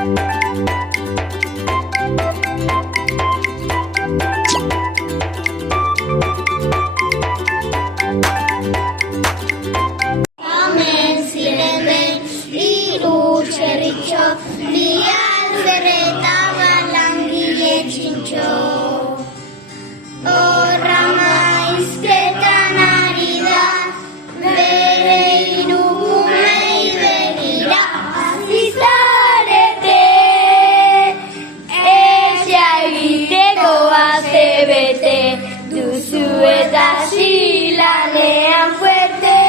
Omen ziren behin hiru txerritxo, bi alfer eta bat langile txintxo. Horra maizketan ari da, bere hiru umei begira. Azizarete, etxea egiteko aste bete, duzu eta zilanean fuerte.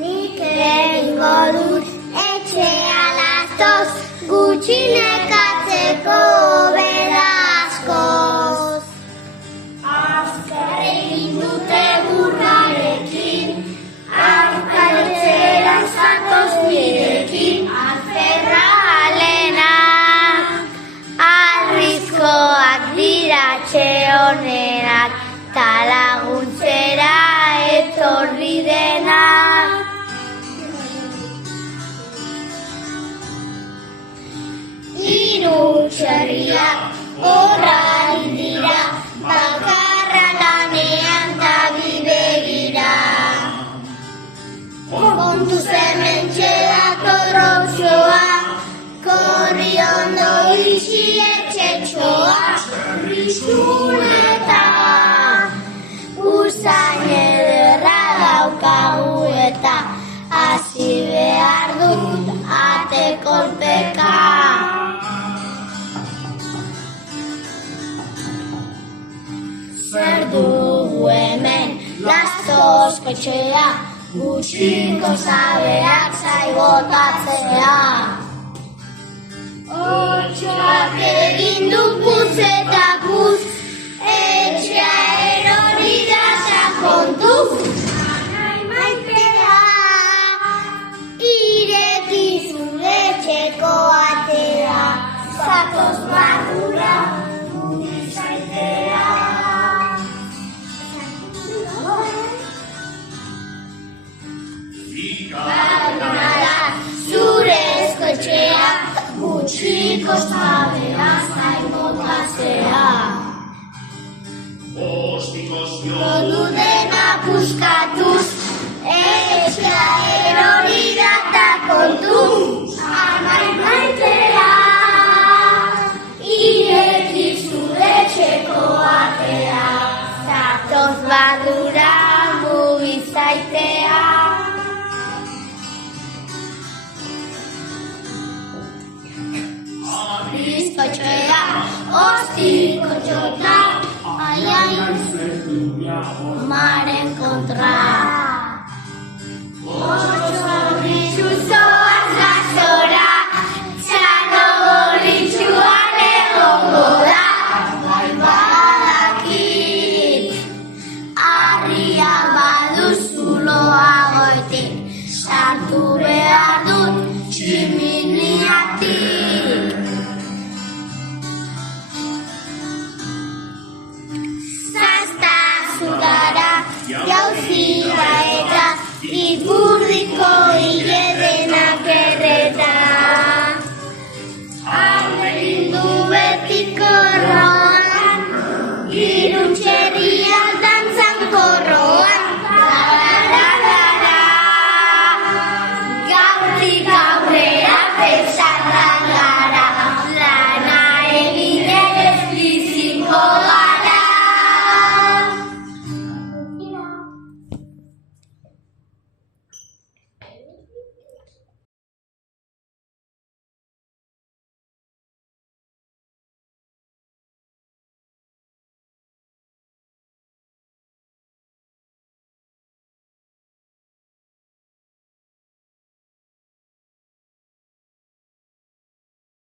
Nik egingo dut etxea lastoz, gutxinekatzeko berazkoz. Azkar egin dute burrarekin, alkaretzera zatoz nirekin. Alferra alenak, arrizkoak dira etxe honenak, ta laguntzera etorri denak. Hiru txerriak orain dira, bakarra lanean ta bi begira. Kontuz hementxe dator korri ondo isi etxetxoa. Txerrizuneta, usain ederra daukagu eta hasi behar dut ate kolpeka. Zer dugu hemen lastozko etxea, gutxiko zabeak zaigotatzea. Otxoak egin du putz eta putz, etxea erori da sakontuz. Anai maitea, irekizu etxeko atea, zatoz barrura, mugi zaitea. Zurezko etxea, gutxiko zabea zaigotatzea. Modu dena puskatuz, etxea erori da kontuz. Anai maitea, irekizu etxeko atea, zatoz barrura mugi zaitea. Bizkotxea, ostiko txota, aiain maren kontra. Otxo gorritxu zoaz gazora, txano gorritxuan egongo da. Bai badakit, harria baduzuloa goitik, sartu behar dut tximiniatik. Jauzira eta ipurdiko